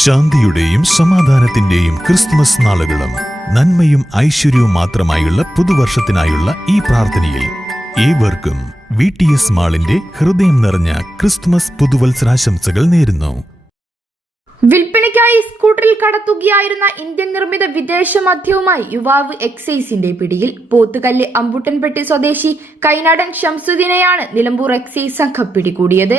ശാന്തിയുടെയും സമാധാനത്തിന്റെയും ക്രിസ്തുമസ് നാളുകളും നന്മയും ഐശ്വര്യവും മാത്രമായുള്ള പുതുവർഷത്തിനായുള്ള ഈ പ്രാർത്ഥനയിൽ ഏവർക്കും വി ടി എസ് മാളിന്റെ ഹൃദയം നിറഞ്ഞ ക്രിസ്തുമസ് പുതുവത്സരാശംസകൾ നേരുന്നു. വിൽപ്പനയ്ക്കായി സ്കൂട്ടറിൽ കടത്തുകയായിരുന്ന ഇന്ത്യൻ നിർമ്മിത വിദേശ മദ്യവുമായി യുവാവ് എക്സൈസിന്റെ പിടിയിൽ പോത്തുകല്ല് അമ്പുട്ടൻപെട്ടി സ്വദേശി കൈനാടൻ ഷംസുദ്ദീനെയാണ് നിലമ്പൂർ എക്സൈസ് സംഘം പിടികൂടിയത്.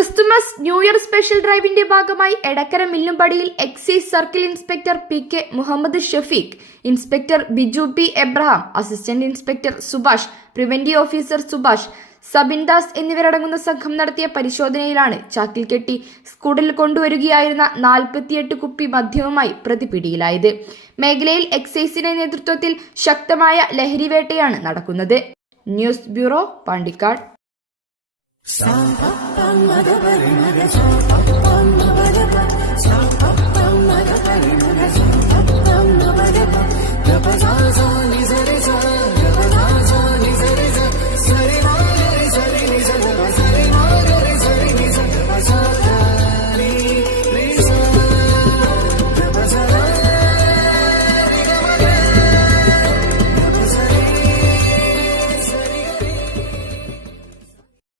ക്രിസ്തുമസ് ന്യൂ ഇയർ സ്പെഷ്യൽ ഡ്രൈവിന്റെ ഭാഗമായി Edakkara മില്ലുംപടിയിൽ excise circle inspector P K Muhammad Shafeeq inspector Biju P Abraham assistant inspector Subhash preventive officer Subhash Sabindas എന്നിവരടങ്ങുന്ന സംഘം നടത്തിയ പരിശോധനയിലാണ് ചാക്കിൽ കെട്ടി സ്കൂട്ടറിൽ കൊണ്ടുവരികയായിരുന്ന നാൽപ്പത്തിയെട്ട് കുപ്പി മദ്യവുമായി പ്രതി പിടിയിലായത് മേഖലയിൽ എക്സൈസിന്റെ നേതൃത്വത്തിൽ ശക്തമായ ലഹരിവേട്ടയാണ് നടക്കുന്നത്. News bureau Pandikkad. Sa pa pa ma da ba re ma da ba